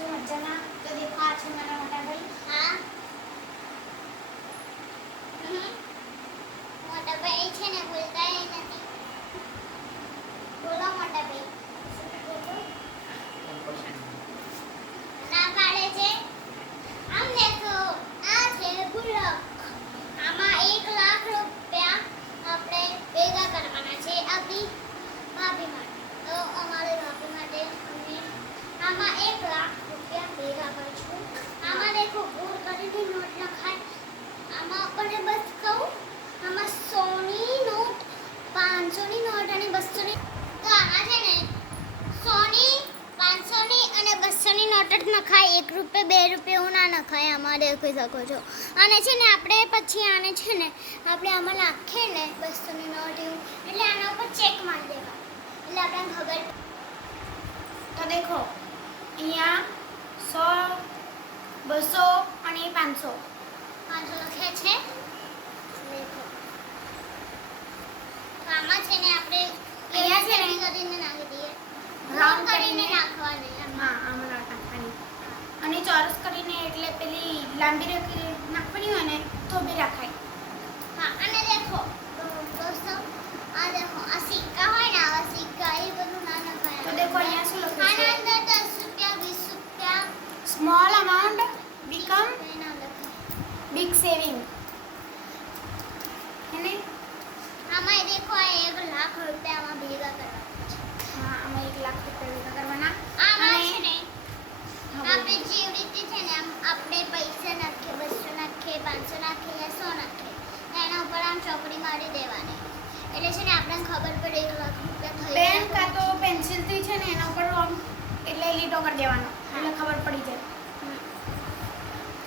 છો મજામાં? તો દેખો આ છે મારા મોટા ભાઈ. હા મોટા ભાઈ છે ને બોલતા નથી. બોલો મોટા ભાઈ. ના પાડે છે. આમ દેખો આ છે ગુલ્લક. આમાં 1 લાખ રૂપિયા આપણે ભેગા કરવાના છે આપણી ભાભી માટે. તો અમારે ભાભી માટે અમે આમાં 1 લાખ રૂપિયા ભેગા કરીશું. આમાં દેખો ગોળ કરીને નોટ લખાય. આમાં આપણે બસ કહું આમાં 100 ની નોટ 500 ની નોટ અને 200 ની. તો આમાં છે ને 100 ની 500 ની અને 200 ની નોટ જ નખાય. 1 રૂપિયા 2 રૂપિયા એવું ના નખાય. આમાં દેખી શકો છો. અને છે ને આપણે પછી આને છે ને આપણે આમાં નાખીએ ને 200 ની નોટ એવું એટલે આના ઉપર ચેક મારી દેવા એટલે આપણને ખબર. તો દેખો અહીંયા 100 200 અને 500 લખ્યા છે. દેખો તો આમાં છે ને આપણે અહીંયા છે ને કરીને નાખી દઈએ. રાઉન્ડ કરીને કરીને નાખવાની હા આમાં નાખવાની અને ચોરસ કરીને એટલે પેલી લાંબી રેખી નાખવાની હોય ને તો બી રાખાય. હા અને દેખો દોસ્તો આ દેખો આ સિક્કા હોય ને આવા સિક્કા એ બધું ના નખાય. તો દેખો અહીંયા શું લખ્યું છે? આના અંદર 10 રૂપિયા 20 રૂપિયા સ્મોલ અમાઉન્ટ બીકમ ના લખાય. બિગ સેવિંગ હેને. આમાં દેખો આ 1 લાખ રૂપિયામાં ભેગા કરવા. હા આમાં 1 લાખ રૂપિયા ભેગા કરવાના. આમાં છે ને હા, આપણે જેવી રીતે છે ને આમ આપણે પૈસા નાખીએ 200 નાખીએ 500 નાખીએ યા 100 નાખીએ એના ઉપર આમ ચોકડી મારી દેવાની એટલે છે ને આપણને ખબર પડે 1 લાખ રૂપિયા થઈ પેન ગયા. કાં તો પેન્સિલથી છે ને એના ઉપર આમ એટલે લીટો કરી દેવાનો એટલે ખબર પડી જાય.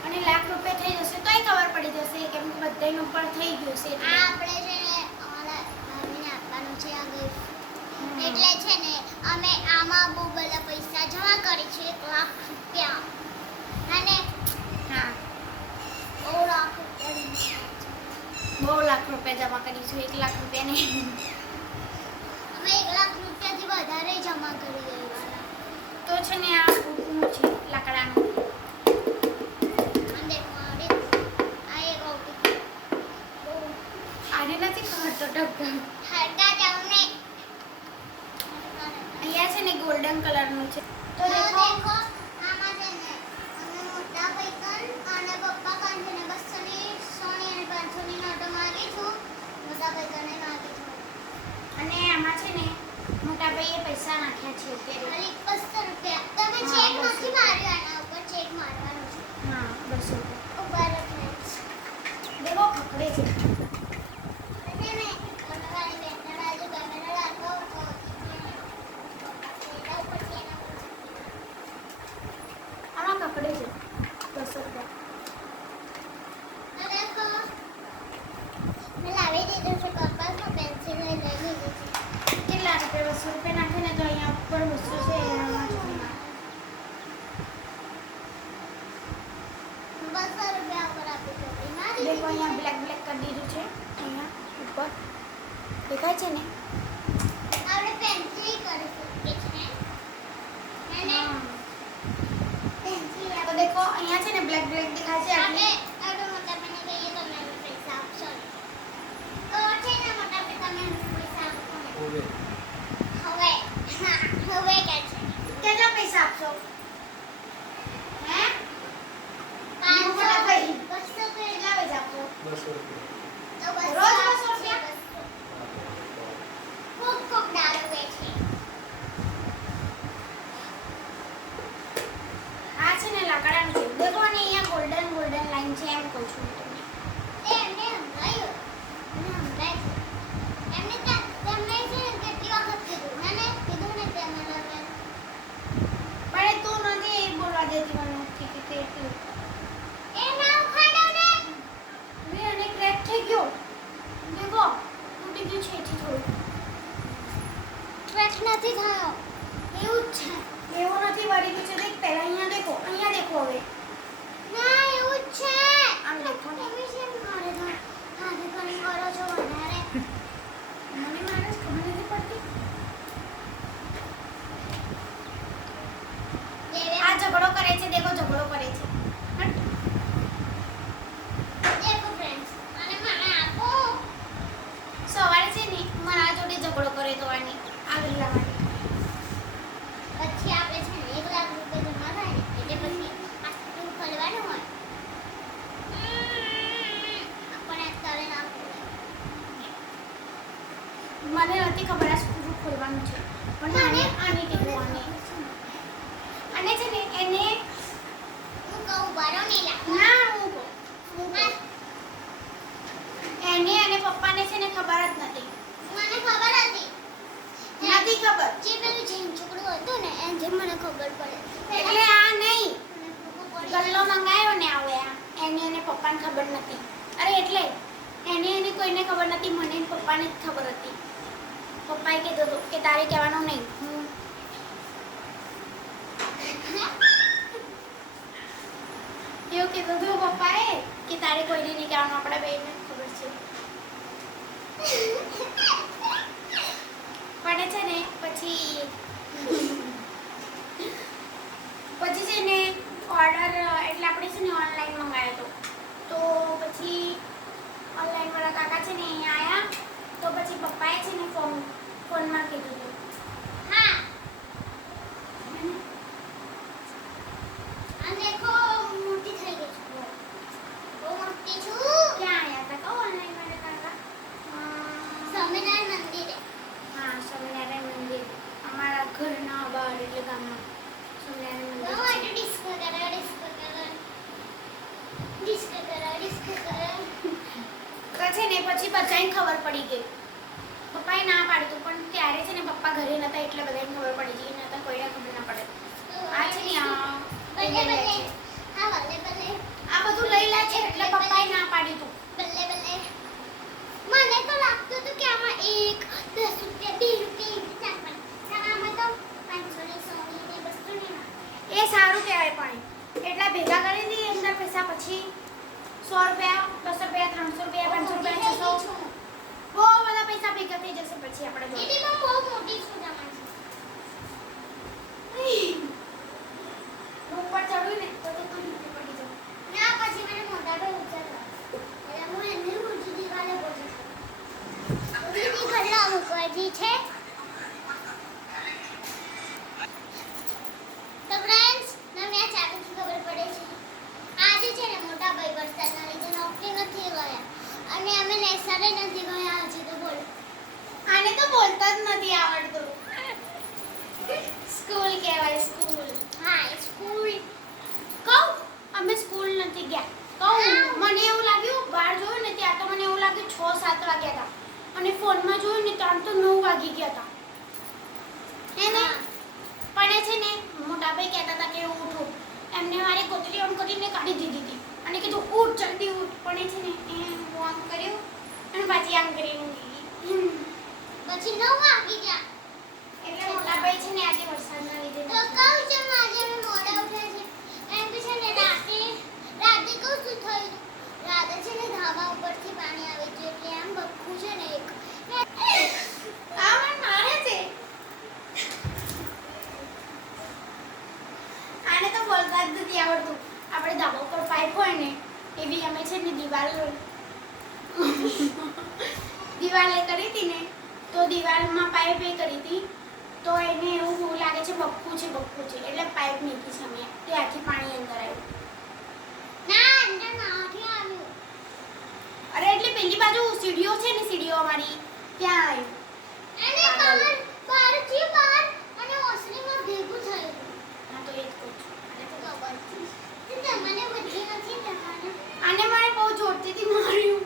અને લાખ રૂપિયા થઈ જશે તોય ખબર પડી જશે કેમ કે બધાયનો ઉપર થઈ ગયું છે આ આપણે છે ને અમારા ભાભીને આપવાનું છે આ gift. એટલે છે ને અમે આમાં બહુ બધા પૈસા જમા કરી છે 1 લાખ રૂપિયા અને હા 2 લાખ રૂપિયા 2 લાખ રૂપિયા જમા કરીશું 1 લાખ રૂપિયા નહીં. અમે 1 લાખ રૂપિયાથી વધારે જમા કરી દેવાના. તો છે ને આ ઉટનું છે લાકડાનું. અને દેખો આ એક ઓકે બહુ આને નથી ખબર તો ડબ્બા. હરતા જાવ ને. અહીંયા છે ને ગોલ્ડન કલરનું છે. તો દેખો આમાં છે ને અમે મોટા ભાઈ અને પપ્પા કાન છે ને 200 ની 100 ની અને 500 ની નોટો માંગીશું. મોટા ભાઈ કને માંગીશું. અને આમાં છે ને મોટા ભાઈએ પૈસા નાખ્યા છે અત્યારે. ખાલી 200 રૂપિયા. તમે હા, ચેક 200. નથી માર્યો આના ઉપર ચેક મારવાનો છે. હા 200 રૂપિયા. ઉપર રાખને. દેખો ખકડે છે. અને ને તમે વાળી બેનના બાજુ કેમેરા રાખો તો એના ઉપરથી એના ઉપર. આમાં ખકડે છે 200 રૂપિયા. તો દેખો મેં લાવી દીધું છે કંપાસમાં પેન્સિલ લઈ લીધી છે. કેટલા રૂપિયા 200 રૂપિયા નાખે ને તો અહીંયા ઉપર 200 છે એનામાં ચોકડીમાં. 200 રૂપિયા ઉપર આપી ચોકડી મારી દેખો દીધી અહીંયા છે. બ્લેક બ્લેક કરી દીધું છે અહીંયા ઉપર દેખાય છે ને. આપણે પેન્સિલ કરી શકીએ છીએ. અને પેન્સિલ તો દેખો અહીંયા છે ને બ્લેક બ્લેક દેખાય છે આપણે આપણે. આપણે મોટા ભાઈને કહીએ તમે અમને પૈસા આપશો. તો છે ને મોટા ભાઈ તમે અમને પૈસા આપો ને. હવે હા હવે કે છે કેટલા પૈસા આપશો? હે 500 મોટા ભાઈ. 200 તો કેટલા પૈસા આપશો? 200 રૂપિયા. તો 200 રોજ 200 આપશે, રૂપિયા? 200. ખૂબ ખૂબ દારૂ વેચે. આ છે ને લાકડાનું છે. દેખો અને અહીંયા ગોલ્ડન ગોલ્ડન લાઈન છે એમ કહું છું હું તમને. એમને સંભળાયું. મને સંભળાય છે. એમને તેમને છે ને કેટલી વખત કીધું. મને કીધું ને તેમને લોકોએ. પણ તું નથી બોલવા દેતી મને કે એટલું. એ ના ઉખાડો ને. મે અને ક્રેક થઈ ગયો. દેખો તૂટી ગયું છે એથી થોડું. ટ્રેક નથી થયો. એવું જ છે. એવું નથી વળી ગયું છે. દેખ પહેલા અહીંયા દેખો હવે. ના એવું જ છે. આમ દેખો ને. તમે છે ને મારે તો હાથે કરી કરો છો વધારે. મને મારે ખબર નથી પડતી. દેવે આ ઝઘડો કરે સવારે છે ને મારા જોડે ઝઘડો કરે તો આની આગળલા માટે પછી આપણે છે ને 1 લાખ રૂપિયા જમા થાય ને એટલે પછી આ સ્કૂલ ખોલવાનું હોય આપણે અત્યારે ના ખોલાય. મને નથી ખબર આ સ્કૂલ ખોલવાનું છે પણ આને આને કીધું અને છે ને એને હું કહું બારો નહીં લાખ ના હું કહું. એને અને પપ્પાને છે ને ખબર જ નથી મને ખબર હતી નથી ખબર જે પેલું જૈન છોકરું હતું ને એમ જે મને ખબર પડે એટલે આ નહીં મને ખબર પડી. ગલ્લો મંગાયો ને આવે આ એને અને પપ્પાને ખબર નથી અરે એટલે એને કોઈને ખબર નથી મને અને પપ્પાને જ ખબર હતી પપ્પાએ કીધું હતું કે તારે કહેવાનું નહીં એવું કીધું હતું પપ્પાએ કે તારે કોઈને નહીં કહેવાનું આપણા બેને ખબર છે પણ છે ને પછી છે ને ઓર્ડર એટલે આપણે છે ને ઓનલાઈન મંગાવ્યો તો પછી ઓનલાઈન વાળા કાકા છે ને અહીંયા આયા તો પછી પપ્પાએ છે ને ફોનમાં કીધું હતું હા આ દેખો મોટી થઈ ગઈ છું બહુ મોટી છું. ક્યાં આયા હતા કહો ઓનલાઈન વાળા કાકા સ્વામિનારાયણ મંદિરે હા સ્વામિનારાયણ મંદિર અમારા ઘરના બહાર એટલે ગામમાં સ્વામિનારાયણ મંદિર બહુ છે. ડિસ્કો કરો તો છે ને પછી બધાને ખબર પડી ગઈ પપ્પાએ ના પાડતું પણ ત્યારે છે ને પપ્પા ઘરે નતા એટલે બધાને ખબર પડી ગઈ નતા કોઈને ખબર ના પડે આ છે ને બલ્લે લઈ લે બલ્લે છે. હા બલ્લે બલ્લે આ બધું લઈ લે છે એટલે પપ્પાએ ના પાડી તું બલ્લે બલ્લે મને તો લાગતું હતું કે આમાં 1 10 રૂપિયા 2 રૂપિયા એવી નાખવાનું આમાં તો 500 ની 100 ની વસ્તુ નહીં નાખવાની. એ સારું કહેવાય પણ એટલા ભેગા કરી દઈએ અંદર પૈસા પછી 100 રૂપિયા 200 રૂપિયા 300 રૂપિયા 500 રૂપિયા 600 બહુ બધા પૈસા ભેગા થઈ જશે પછી આપણે જોડે. એથી પણ બહુ મોટી છું તમારી. ઉપર ચડ્યું ને તો તું નીચે પડી જાવ. ના પછી મને મોટા ભાઈ ઊંચા થયા. એટલે હું એમની ઊંચી દિવાલે પહોંચી છું. દીદી ગલ્લા મૂકવાજી છે. તો ફ્રેન્ડ્સ તમને આ ચાકુથી ખબર પડે છે આજે છે ને મોટા ભાઈ વરસાદના લીધે નોકરી નથી ગયા અને અમે લેસરે નથી ગયા હજી તો બોલો. આને તો બોલતા જ નથી આવડતું સ્કૂલ કહેવાય સ્કૂલ હા સ્કૂલ કહું અમે સ્કૂલ નથી ગયા કહું મને એવું લાગ્યું બહાર જોયું ને ત્યાં તો મને એવું લાગ્યું 6-7 વાગ્યા હતા અને ફોનમાં જોયું ને ત્યાં તો 9 વાગી ગયા હતા એને પણ એ છે ને મોટા ભાઈ કહેતા હતા કે ઉઠો એમને મારી કોતરી આમ કરીને કાઢી દીધી હતી અને કીધું ઉઠ જલ્દી ઉઠ પણ એ છે ને એ હું આમ કર્યું અને પાછી આમ કરીને ઊંઘી ગઈ. પછી 9 વાગી ગયા. એટલે મોટા ભાઈ છે ને આજે વરસાદના લીધે તો કહું છું આજે અમે મોડા ઉઠ્યા છે એમ કે છે ને રાતે કહું શું થયું રાતે છે ને ધાબા ઉપરથી પાણી આવે છે એટલે આમ બખું છે ને એક આ મને મારે છે આને તો બોલતા જ નથી આવડતું આપણે ધાબા ઉપર પાઇપ હોય ને એ બી અમે છે ને દિવાલે કરી હતી ને તો દિવાલમાં પાઇપ એ કરી હતી તો એને એવું લાગે છે બક્કું છે એટલે પાઇપ નીકળી છે અમે ત્યાંથી પાણી અંદર આવ્યું ના અંદર નથી આવ્યું. અરે એટલે પેલી બાજુ સીડીઓ છે ને સીડીઓ અમારી ત્યાં આવ્યું અને બહાર અને ઓસરીમાં ભેગું થયું. હા તો એ જ કહું છું આને તો ખબર છે તમને બધી નથી તમને આને મને બહુ જોરથી માર્યું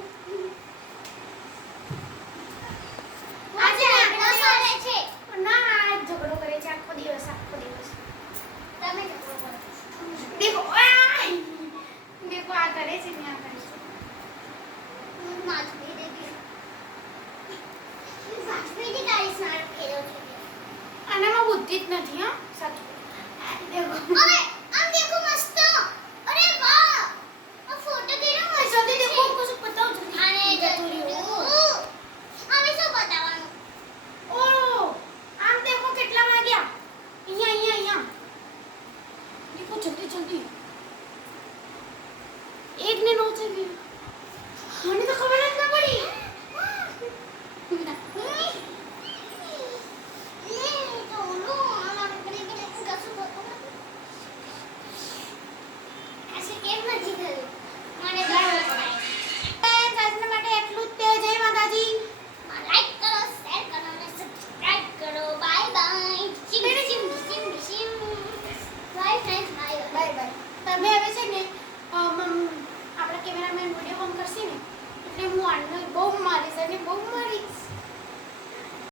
આજે ઝઘડો કરે છે. ના આ ઝઘડો કરે છે આખો દિવસ તમે ઝઘડો કરો છો. દેખો આ દેખો આ કરે છે ને આ કરે છે હું માથું દે દે માથું ગાડી સ્નાન કર્યો છે. આનામાં બુદ્ધિ જ નથી હા સાચું દેખો હવે